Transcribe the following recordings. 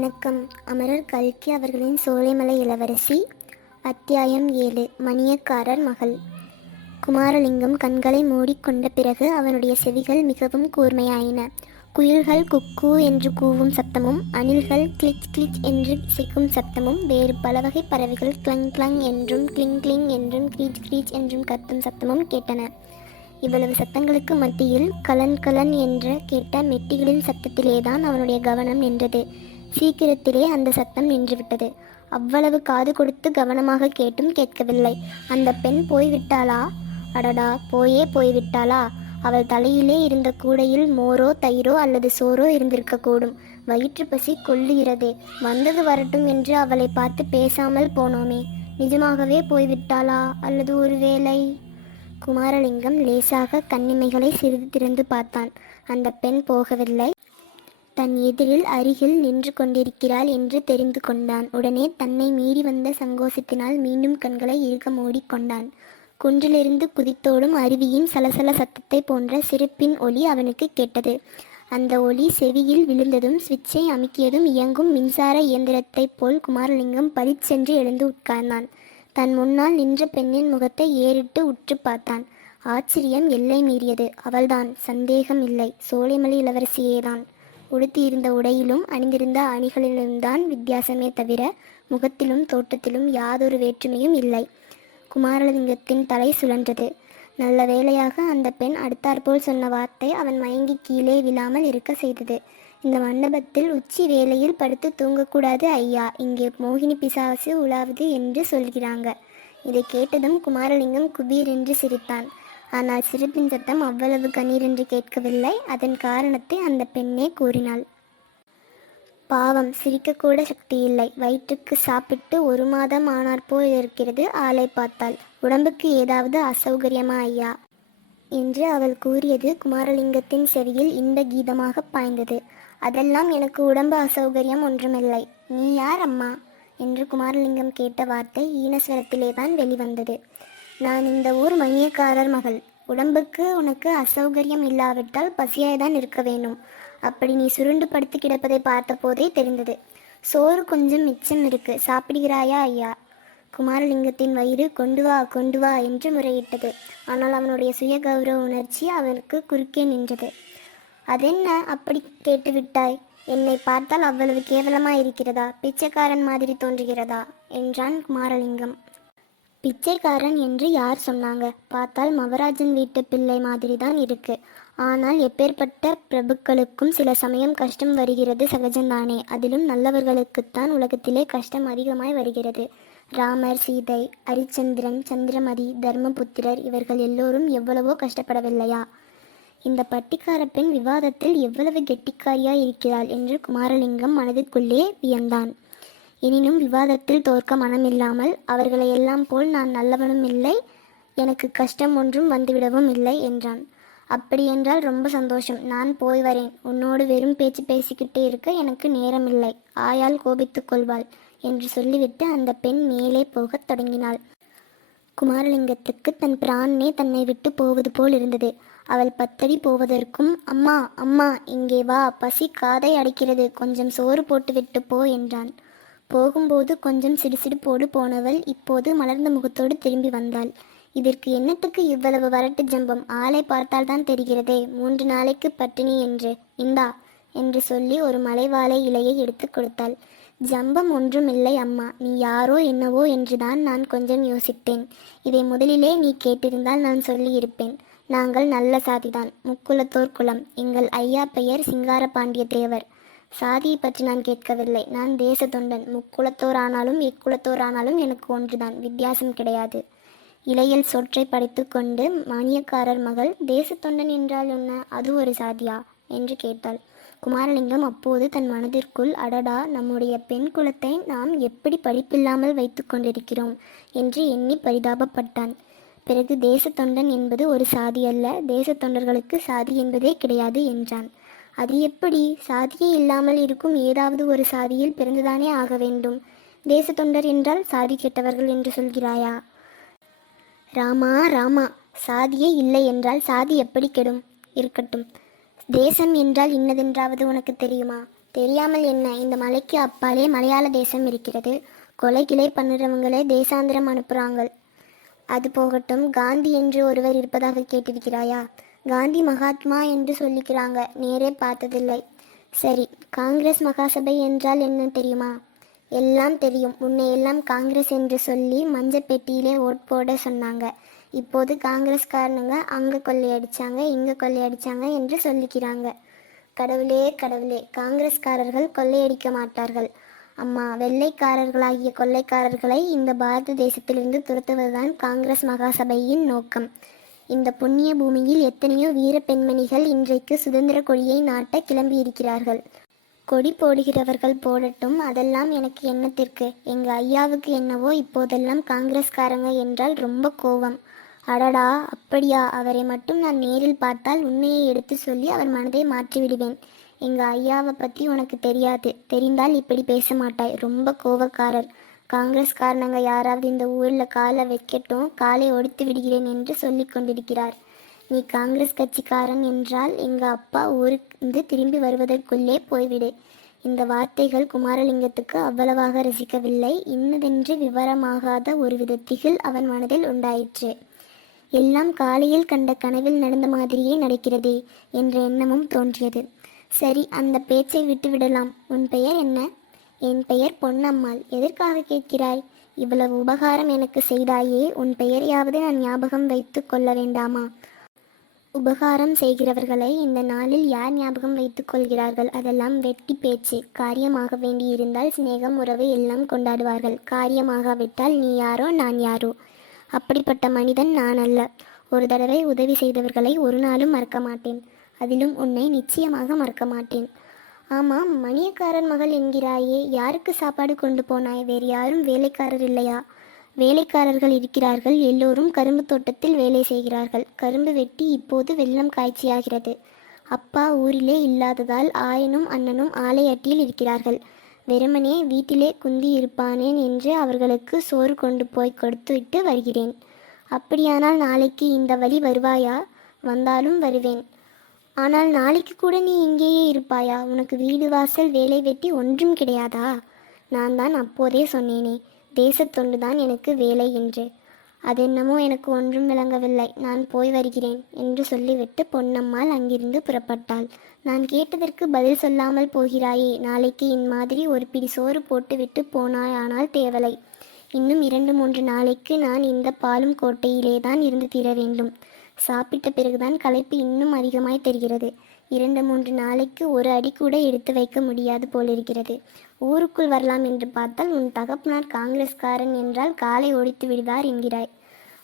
வணக்கம். அமரர் கல்கி அவர்களின் சோலைமலை இளவரசி அத்தியாயம் ஏழு மணியக்காரர் மகள். குமாரலிங்கம் கண்களை மூடிக்கொண்ட பிறகு அவனுடைய செவிகள் மிகவும் கூர்மையாயின. குயில்கள் குக்கு என்று கூவும் சத்தமும் அணில்கள் கிளிச் கிளிச் என்று இசைக்கும் சத்தமும் வேறு பல வகை பறவைகள் கிளங் கிளங் என்றும் கிளிங் கிளிங் என்றும் கிரீச் கிரீச் என்றும் கத்தும் சத்தமும் கேட்டன. இவ்வளவு சத்தங்களுக்கு மத்தியில் கலன் கலன் என்ற கேட்ட மெட்டிகளின் சத்தத்திலேதான் அவனுடைய கவனம் நின்றது. சீக்கிரத்திலே அந்த சத்தம் நின்றுவிட்டது. அவ்வளவு காது கொடுத்து கவனமாக கேட்டும் கேட்கவில்லை. அந்த பெண் போய்விட்டாளா? அடடா போயே போய்விட்டாளா? அவள் தலையிலே இருந்த கூடையில் மோரோ தயிரோ அல்லது சோறோ இருந்திருக்கக்கூடும். வயிற்று பசி கொள்ளுகிறதே. வந்தது வரட்டும் என்று அவளை பார்த்து பேசாமல் போனோமே. நிஜமாகவே போய்விட்டாளா? அல்லது ஒருவேளை? குமாரலிங்கம் லேசாக கண்ணிமைகளை சிறிது திறந்து பார்த்தான். அந்த பெண் போகவில்லை. தன் எதிரில் அருகில் நின்று கொண்டிருக்கிறாள் என்று தெரிந்து கொண்டான். உடனே தன்னை மீறி வந்த சங்கோஷத்தினால் மீண்டும் கண்களை இறுக மூடிக்கொண்டான் குன்றிலிருந்து குதித்தோடும் அருவியின் சலசல சத்தத்தை போன்ற சிரிப்பின் ஒலி அவனுக்கு கேட்டது. அந்த ஒலி செவியில் விழுந்ததும் சுவிட்சை அமுக்கியதும் இயங்கும் மின்சார இயந்திரத்தைப் போல் குமாரலிங்கம் பளிச்சென்று எழுந்து உட்கார்ந்தான். தன் முன்னால் நின்ற பெண்ணின் முகத்தை ஏறிட்டு உற்று பார்த்தான். ஆச்சரியம் எல்லை மீறியது. அவள்தான். சந்தேகம் இல்லை. சோலைமலை இளவரசியேதான். உடுத்தியிருந்த உடையிலும் அணிந்திருந்த அணிகளிலும்தான் வித்தியாசமே தவிர முகத்திலும் தோட்டத்திலும் யாதொரு வேற்றுமையும் இல்லை. குமாரலிங்கத்தின் தலை சுழன்றது. நல்ல வேளையாக அந்த பெண் அடுத்தாற்போல் சொன்ன வார்த்தை அவன் மயங்கி கீழே விழாமல் இருக்க செய்தது. இந்த மண்டபத்தில் உச்சி வேளையில் படுத்து தூங்கக்கூடாது ஐயா. இங்கே மோகினி பிசாசு உலாவுது என்று சொல்கிறாங்க. இதை கேட்டதும் குமாரலிங்கம் குபீர் என்று சிரித்தான். ஆனால் சிரிப்பின் சத்தம் அவ்வளவு கண்ணீரென்று கேட்கவில்லை. அதன் காரணத்தை அந்த பெண்ணே கூறினாள். பாவம் சிரிக்கக்கூட சக்தி இல்லை. வயிற்றுக்கு சாப்பிட்டு ஒரு மாதம் ஆனாற்போல் இருக்கிறது ஆளை பார்த்தாள். உடம்புக்கு ஏதாவது அசௌகரியமா ஐயா? என்று அவள் கூறியது குமாரலிங்கத்தின் செவியில் இன்ப கீதமாக பாய்ந்தது. அதெல்லாம் எனக்கு உடம்பு அசௌகரியம் ஒன்றுமில்லை. நீ யார் அம்மா? என்று குமாரலிங்கம் கேட்ட வார்த்தை ஈனஸ்வரத்திலே தான் வெளிவந்தது. நான் இந்த ஊர் மையக்காரர் மகள். உடம்புக்கு உனக்கு அசௌகரியம் இல்லாவிட்டால் பசியாய்தான் இருக்க வேணும். அப்படி நீ சுருண்டு படுத்து கிடப்பதை பார்த்தபோதே தெரிந்தது. சோறு கொஞ்சம் மிச்சம் இருக்கு. சாப்பிடுகிறாயா ஐயா? குமாரலிங்கத்தின் வயிறு கொண்டு வா கொண்டு வா என்று முறையிட்டது. ஆனால் அவனுடைய சுய கௌரவ உணர்ச்சி அவனுக்கு குறுக்கே நின்றது. அதென்ன? அப்படி கேட்டுவிட்டாய் என்னை பார்த்தால் அவ்வளவு கேவலமாக இருக்கிறதா? பிச்சைக்காரன் மாதிரி தோன்றுகிறதா? என்றான் குமாரலிங்கம். பிச்சைக்காரன் என்று யார் சொன்னாங்க? பார்த்தால் மவராஜன் வீட்டு பிள்ளை மாதிரி தான் இருக்கு. ஆனால் எப்பேற்பட்ட பிரபுக்களுக்கும் சில சமயம் கஷ்டம் வருகிறது சகஜம்தானே அதிலும் நல்லவர்களுக்குத்தான் உலகத்திலே கஷ்டம் அதிகமாய் வருகிறது. ராமர் சீதை ஹரிச்சந்திரன் சந்திரமதி தர்மபுத்திரர் இவர்கள் எல்லோரும் எவ்வளவோ கஷ்டப்படவில்லையா? இந்த பட்டிக்கார பெண் விவாதத்தில் எவ்வளவு கெட்டிக்காரியாய் இருக்கிறாள் என்று குமாரலிங்கம் மனதிற்குள்ளே வியந்தான். எனினும் விவாதத்தில் தோற்க மனமில்லாமல் அவர்களை எல்லாம் போல் நான் நல்லவனும் இல்லை எனக்கு கஷ்டம் ஒன்றும் வந்துவிடவும் இல்லை என்றான். அப்படியென்றால் ரொம்ப சந்தோஷம். நான் போய் வரேன். உன்னோடு வெறும் பேச்சு பேசிக்கிட்டே இருக்க எனக்கு நேரமில்லை. ஆயால் கோபித்துக் கொள்வாள் என்று சொல்லிவிட்டு அந்த பெண் மேலே போகத் தொடங்கினாள். குமாரலிங்கத்துக்கு தன் பிராணனே தன்னை விட்டு போவது போல் இருந்தது. அவள் பத்தடி போவதற்கும் அம்மா அம்மா இங்கே வா. பசி காதை அடைக்கிறது. கொஞ்சம் சோறு போட்டுவிட்டு போ என்றான். போகும்போது கொஞ்சம் சிடுசிடுப்போடு போனவள் இப்போது மலர்ந்த முகத்தோடு திரும்பி வந்தாள். இதற்கு என்னத்துக்கு இவ்வளவு வரட்டு ஜம்பம்? ஆளை பார்த்தால்தான் தெரிகிறதே. மூன்று நாளைக்கு பட்டினி என்று. இந்தா என்று சொல்லி ஒரு மலைவாழை இலையை எடுத்து கொடுத்தாள். ஜம்பம் ஒன்றுமில்லை அம்மா. நீ யாரோ என்னவோ என்றுதான் நான் கொஞ்சம் யோசித்தேன். இதை முதலிலே நீ கேட்டிருந்தால் நான் சொல்லியிருப்பேன். நாங்கள் நல்ல சாதிதான். முக்குலத்தோர் குலம். எங்கள் ஐயா பெயர் சிங்கார பாண்டிய தேவர். சாதியை பற்றி நான் கேட்கவில்லை. நான் தேச தொண்டன் முக்குலத்தோர் ஆனாலும் எக்குலத்தோர் ஆனாலும் எனக்கு ஒன்றுதான். வித்தியாசம் கிடையாது. இலையில் சொற்றை படித்து கொண்டு மானியக்காரர் மகள் தேச தொண்டன் என்றால் என்ன? அது ஒரு சாதியா? என்று கேட்டாள். குமாரலிங்கம் அப்போது தன் மனதிற்குள் அடடா நம்முடைய பெண் குலத்தை நாம் எப்படி படிப்பில்லாமல் வைத்து கொண்டிருக்கிறோம்? என்று எண்ணி பரிதாபப்பட்டான். பிறகு தேச தொண்டன் என்பது ஒரு சாதி அல்ல. தேசத்தொண்டர்களுக்கு சாதி என்பதே கிடையாது என்றான். அது எப்படி? சாதியே இல்லாமல் இருக்கும் ஏதாவது ஒரு சாதியில் பிறந்துதானே ஆக வேண்டும். தேச தொண்டர் என்றால் சாதி கெட்டவர்கள் என்று சொல்கிறாயா? ராமா ராமா சாதியே இல்லை என்றால் சாதி எப்படி கெடும்? இருக்கட்டும். தேசம் என்றால் இன்னதென்றாவது உனக்கு தெரியுமா? தெரியாமல் என்ன? இந்த மலைக்கு அப்பாலே மலையாள தேசம் இருக்கிறது. கொலை கிளை பண்ணுறவங்களே தேசாந்திரம் அனுப்புகிறாங்கள் அது போகட்டும். காந்தி என்று ஒருவர் இருப்பதாக கேட்டிருக்கிறாயா? காந்தி மகாத்மா என்று சொல்லிக்கிறாங்க. நேரே பார்த்ததில்லை. சரி காங்கிரஸ் மகாசபை என்றால் என்ன தெரியுமா? எல்லாம் தெரியும். முன்னையெல்லாம் காங்கிரஸ் என்று சொல்லி மஞ்சள் பெட்டியிலே ஓட் போட சொன்னாங்க. இப்போது காங்கிரஸ்காரனுங்க அங்கே கொள்ளையடிச்சாங்க இங்கே கொள்ளையடிச்சாங்க என்று சொல்லிக்கிறாங்க. கடவுளே கடவுளே காங்கிரஸ்காரர்கள் கொள்ளையடிக்க மாட்டார்கள். அம்மா வெள்ளைக்காரர்களாகிய கொள்ளைக்காரர்களை இந்த பாரத தேசத்திலிருந்து துரத்துவதுதான் காங்கிரஸ் மகாசபையின் நோக்கம். இந்த புண்ணிய பூமியில் எத்தனையோ வீர பெண்மணிகள் இன்றைக்கு சுதந்திர கொடியை நாட்ட கிளம்பியிருக்கிறார்கள். கொடி போடுகிறவர்கள் போடட்டும் அதெல்லாம் எனக்கு என்னத்திற்கு எங்க ஐயாவுக்கு என்னவோ இப்போதெல்லாம் காங்கிரஸ்காரங்க என்றால் ரொம்ப கோபம். அடடா அப்படியா? அவரை மட்டும் நான் நேரில் பார்த்தால் உண்மையை எடுத்து சொல்லி அவர் மனதை மாற்றிவிடுவேன். எங்க ஐயாவை பத்தி உனக்கு தெரியாது. தெரிந்தால் இப்படி பேச மாட்டாய். ரொம்ப கோவக்காரர் காங்கிரஸ்காரனங்க யாராவது இந்த ஊரில் காலை வைக்கட்டும் காலை ஒடித்து விடுகிறேன் என்று சொல்லி கொண்டிருக்கிறார். நீ காங்கிரஸ் கட்சிக்காரன் என்றால் எங்கள் அப்பா ஊருக்கு திரும்பி வருவதற்குள்ளே போய்விடு. இந்த வார்த்தைகள் குமாரலிங்கத்துக்கு அவ்வளவாக ரசிக்கவில்லை. இன்னதென்று விவரமாகாத ஒரு திகில் அவன் மனதில் உண்டாயிற்று. எல்லாம் காலையில் கண்ட கனவில் நடந்த மாதிரியே நடக்கிறதே என்ற எண்ணமும் தோன்றியது. சரி அந்த பேச்சை விட்டுவிடலாம். உன் பெயர் என்ன? என் பெயர் பொன்னம்மாள். எதற்காக கேட்கிறாய்? இவ்வளவு உபகாரம் எனக்கு செய்தாயே உன் பெயரையாவது நான் ஞாபகம் வைத்து கொள்ள வேண்டாமா? உபகாரம் செய்கிறவர்களை இந்த நாளில் யார் ஞாபகம் வைத்துக் கொள்கிறார்கள்? அதெல்லாம் வெட்டி பேச்சு. காரியமாக வேண்டியிருந்தால் சிநேகம் உறவு எல்லாம் கொண்டாடுவார்கள். காரியமாகாவிட்டால் நீ யாரோ நான் யாரோ? அப்படிப்பட்ட மனிதன் நான் அல்ல. ஒரு தடவை உதவி செய்தவர்களை ஒரு நாளும் மறக்க மாட்டேன். அதிலும் உன்னை நிச்சயமாக மறக்க மாட்டேன். ஆமாம் மணியக்காரன் மகள் என்கிறாயே. யாருக்கு சாப்பாடு கொண்டு போனாய்? வேறு யாரும் வேலைக்காரர் இல்லையா? வேலைக்காரர்கள் இருக்கிறார்கள். எல்லோரும் கரும்பு தோட்டத்தில் வேலை செய்கிறார்கள். கரும்பு வெட்டி இப்போது வெள்ளம் காய்ச்சியாகிறது. அப்பா ஊரிலே இல்லாததால் ஆயனும் அண்ணனும் ஆலையட்டியில் இருக்கிறார்கள். வெறுமனே வீட்டிலே குந்தி இருப்பானேன் என்று அவர்களுக்கு சோறு கொண்டு போய் கொடுத்துவிட்டு வருகிறேன். அப்படியானால் நாளைக்கு இந்த வழி வருவாயா? வந்தாலும் வருவேன். ஆனால் நாளைக்கு கூட நீ இங்கேயே இருப்பாயா? உனக்கு வீடு வாசல் வேலை வெட்டி ஒன்றும் கிடையாதா? நான் தான் அப்போதே சொன்னேனே தேசத்தொண்டு தான் எனக்கு வேலை என்று. அதென்னமோ எனக்கு ஒன்றும் விளங்கவில்லை. நான் போய் வருகிறேன் என்று சொல்லிவிட்டு பொன்னம்மாள் அங்கிருந்து புறப்பட்டாள். நான் கேட்டதற்கு பதில் சொல்லாமல் போகிறாயே நாளைக்கு என் மாதிரி ஒரு பிடி சோறு போட்டுவிட்டு போனாயானால் தேவலை. இன்னும் இரண்டு மூன்று நாளைக்கு நான் இந்த பாலும் கோட்டையிலே தான் இருந்து தீர வேண்டும். சாப்பிட்ட பிறகுதான் களைப்பு இன்னும் அதிகமாய் தெரிகிறது. இரண்டு மூன்று நாளைக்கு ஒரு அடி கூட எடுத்து வைக்க முடியாது போலிருக்கிறது. ஊருக்குள் வரலாம் என்று பார்த்தால் உன் தகப்பனார் காங்கிரஸ்காரன் என்றால் காலை ஒடித்து விடுவார் என்கிறாய்.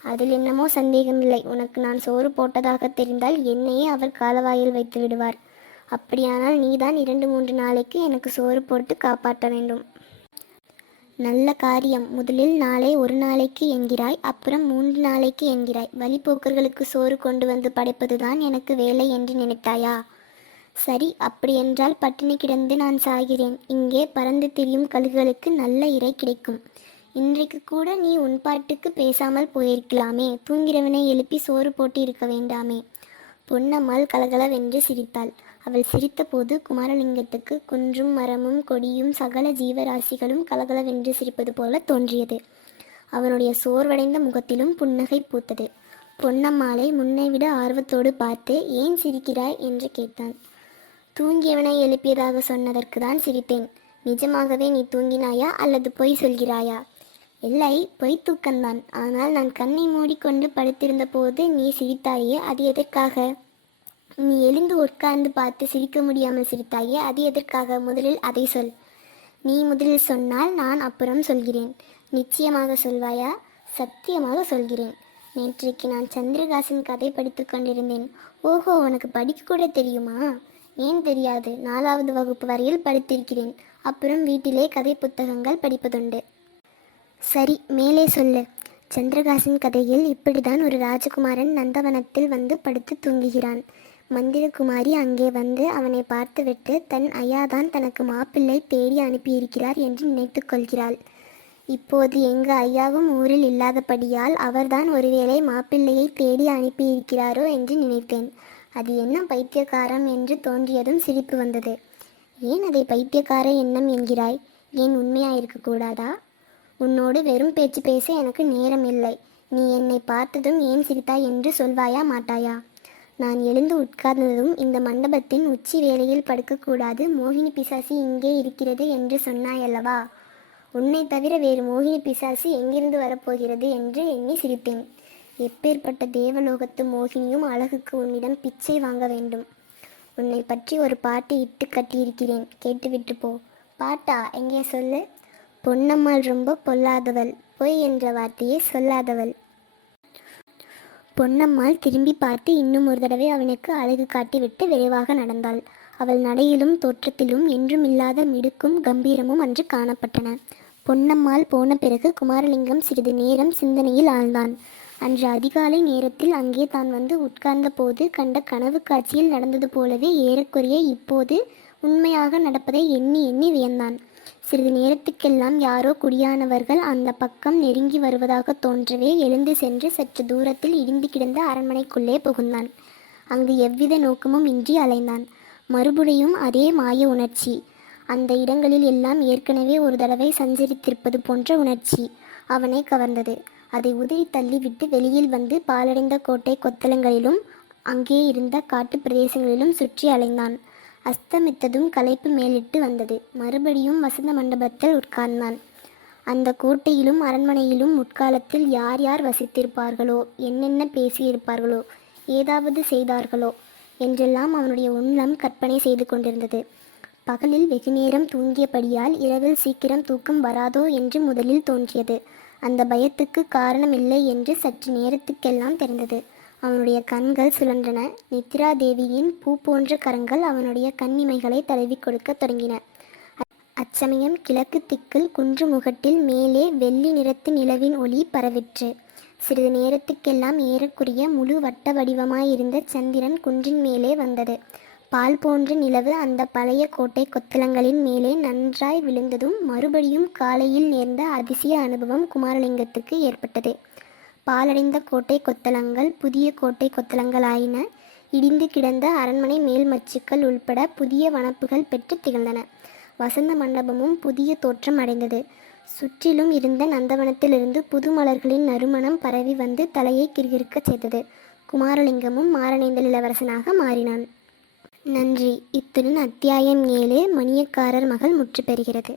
அதில் என்னமோ சந்தேகமில்லை உனக்கு நான் சோறு போட்டதாக தெரிந்தால் என்னையே அவர் காலவாயில் வைத்து விடுவார். அப்படியானால் நீதான் இரண்டு மூன்று நாளைக்கு எனக்கு சோறு போட்டு காப்பாற்ற வேண்டும். நல்ல காரியம். முதலில் நாளை ஒரு நாளைக்கு என்கிறாய் அப்புறம் மூன்று நாளைக்கு என்கிறாய். வழிபோக்கர்களுக்கு சோறு கொண்டு வந்து படைப்பதுதான் எனக்கு வேலை என்று நினைத்தாயா? சரி அப்படியென்றால் பட்டினி கிடந்து நான் சாகிறேன். இங்கே பறந்து திரியும் கழுகுகளுக்கு நல்ல இறை கிடைக்கும். இன்றைக்கு கூட நீ உன் பாட்டுக்கு பேசாமல் போயிருக்கலாமே. தூங்கிறவனை எழுப்பி சோறு போட்டு இருக்க வேண்டாமே. பொன்னம்மாள் கலகலவென்று சிரித்தாள். அவள் சிரித்தபோது குமாரலிங்கத்துக்கு குன்றும் மரமும் கொடியும் சகல ஜீவராசிகளும் கலகலவென்று சிரிப்பது போல தோன்றியது. அவனுடைய சோர்வடைந்த முகத்திலும் புன்னகை பூத்தது. பொன்னம்மாளை முன்னை விட ஆர்வத்தோடு பார்த்து ஏன் சிரிக்கிறாய்? என்று கேட்டான். தூங்கியவனை எழுப்பியதாக சொன்னதற்கு தான் சிரித்தேன் நிஜமாகவே நீ தூங்கினாயா அல்லது பொய் சொல்கிறாயா? இல்லை பொய் தூக்கம்தான். ஆனால் நான் கண்ணை மூடிக்கொண்டு படுத்திருந்த போது நீ சிரித்தாயே அது எதற்காக? நீ எழுந்து உட்கார்ந்து பார்த்து சிரிக்க முடியாமல் சிரித்தாயே அது எதற்காக? முதலில் அதை சொல். நீ முதலில் சொன்னால் நான் அப்புறம் சொல்கிறேன். நிச்சயமாக சொல்வாயா? சத்தியமாக சொல்கிறேன். நேற்றைக்கு நான் சந்திரகாசன் கதை படித்து கொண்டிருந்தேன். ஓஹோ உனக்கு படிக்க கூட தெரியுமா? ஏன் தெரியாது? நாலாவது வகுப்பு வரையில் படித்திருக்கிறேன். அப்புறம் வீட்டிலே கதை புத்தகங்கள் படிப்பதுண்டு. சரி மேலே சொல்லு. சந்திரகாசன் கதையில் இப்படிதான் ஒரு ராஜகுமாரன் நந்தவனத்தில் வந்து படுத்து தூங்குகிறான். மந்திரகுமாரி அங்கே வந்து அவனை பார்த்துவிட்டு தன் ஐயாதான் தனக்கு மாப்பிள்ளை தேடி அனுப்பியிருக்கிறார் என்று நினைத்து கொள்கிறாள். இப்போது எங்க ஐயாவும் ஊரில் இல்லாதபடியால் அவர்தான் ஒருவேளை மாப்பிள்ளையை தேடி அனுப்பியிருக்கிறாரோ என்று நினைத்தேன். அது என்ன பைத்தியக்காரம் என்று தோன்றியதும் சிரிப்பு வந்தது. ஏன் அதை பைத்தியக்கார எண்ணம் என்கிறாய்? ஏன் உண்மையாயிருக்கக்கூடாதா உன்னோடு வெறும் பேச்சு பேச எனக்கு நேரம் இல்லை நீ என்னை பார்த்ததும் ஏன் சிரித்தாய் என்று சொல்வாயா மாட்டாயா? நான் எழுந்து உட்கார்ந்ததும் இந்த மண்டபத்தின் உச்சி வேலையில் படுக்கக்கூடாது. மோகினி பிசாசி இங்கே இருக்கிறது என்று சொன்னாயல்லவா? உன்னை தவிர வேறு மோகினி பிசாசு எங்கிருந்து வரப்போகிறது என்று எண்ணி சிரித்தேன். எப்பேற்பட்ட தேவலோகத்து மோகினியும் அழகுக்கு உன்னிடம் பிச்சை வாங்க வேண்டும். உன்னை பற்றி ஒரு பாட்டு இட்டு கட்டியிருக்கிறேன். கேட்டுவிட்டு போ. பாட்டா எங்கே சொல்லு? பொன்னம்மாள் ரொம்ப பொல்லாதவள். பொய் என்ற வார்த்தையை சொல்லாதவள். பொன்னம்மாள் திரும்பி பார்த்து இன்னும் ஒரு தடவை அவனுக்கு அழகு காட்டிவிட்டு விரைவாக நடந்தாள். அவள் நடையிலும் தோற்றத்திலும் என்றும் இல்லாத மிடுக்கும் கம்பீரமும் அன்று காணப்பட்டன. பொன்னம்மாள் போன பிறகு குமாரலிங்கம் சிறிது நேரம் சிந்தனையில் ஆழ்ந்தான். அன்று அதிகாலை நேரத்தில் அங்கே தான் வந்து உட்கார்ந்த போது கண்ட கனவு காட்சியில் நடந்தது போலவே ஏறக்குறைய இப்போது உண்மையாக நடப்பதை எண்ணி எண்ணி வியந்தான். சிறிது நேரத்துக்கெல்லாம் யாரோ குடியானவர்கள் அந்த பக்கம் நெருங்கி வருவதாக தோன்றவே எழுந்து சென்று சற்று தூரத்தில் இடிந்து கிடந்த அரண்மனைக்குள்ளே புகுந்தான். அங்கு எவ்வித நோக்கமும் இன்றி அலைந்தான். மறுபடியும் அதே மாய உணர்ச்சி. அந்த இடங்களில் எல்லாம் ஏற்கனவே ஒரு தடவை சஞ்சரித்திருப்பது போன்ற உணர்ச்சி அவனை கவர்ந்தது. அதை உதறி தள்ளிவிட்டு வெளியில் வந்து பாலடைந்த கோட்டை கொத்தளங்களிலும் அங்கே இருந்த காட்டுப் பிரதேசங்களிலும் சுற்றி அலைந்தான். அஸ்தமித்ததும் களைப்பு மேலிட்டு வந்தது. மறுபடியும் வசந்த மண்டபத்தில் உட்கார்ந்தான். அந்த கோட்டையிலும் அரண்மனையிலும் முற்காலத்தில் யார் யார் வசித்திருப்பார்களோ என்னென்ன பேசியிருப்பார்களோ ஏதாவது செய்தார்களோ என்றெல்லாம் அவனுடைய உள்ளம் கற்பனை செய்து கொண்டிருந்தது. பகலில் வெகுநேரம் தூங்கியபடியால் இரவில் சீக்கிரம் தூக்கம் வராதோ என்று முதலில் தோன்றியது. அந்த பயத்துக்கு காரணம் இல்லை என்று சற்று நேரத்துக்கெல்லாம் தெரிந்தது. அவனுடைய கண்கள் சுழன்றன. நித்ரா தேவியின் பூ போன்ற கரங்கள் அவனுடைய கண்ணிமைகளை தழுவி கொடுக்க தொடங்கின. அச்சமயம் கிழக்கு திக்கில் குன்று முகட்டில் மேலே வெள்ளி நிறத்து நிலவின் ஒளி பரவிற்று. சிறிது நேரத்துக்கெல்லாம் ஏறக்குரிய முழு வட்ட வடிவமாயிருந்த சந்திரன் குன்றின் மேலே வந்தது. பால் போன்ற நிலவு அந்த பழைய கோட்டை கொத்தளங்களின் மேலே நன்றாய் விழுந்ததும் மறுபடியும் காலையில் நேர்ந்த அதிசய அனுபவம் குமாரலிங்கத்துக்கு ஏற்பட்டது. பாலடைந்த கோட்டை கொத்தளங்கள் புதிய கோட்டை கொத்தளங்களாயின. இடிந்து கிடந்த அரண்மனை மேல் மச்சுக்கள் உள்பட புதிய வனப்புகள் பெற்று திகழ்ந்தன. வசந்த மண்டபமும் புதிய தோற்றம் அடைந்தது. சுற்றிலும் இருந்த நந்தவனத்திலிருந்து புது மலர்களின் நறுமணம் பரவி வந்து தலையை கிறுகிறுக்கச் செய்தது. குமாரலிங்கமும் மாரணேந்தல் இளவரசனாக மாறினான். நன்றி. இத்துடன் அத்தியாயம் ஏழு மணியக்காரர் மகள் முற்று பெறுகிறது.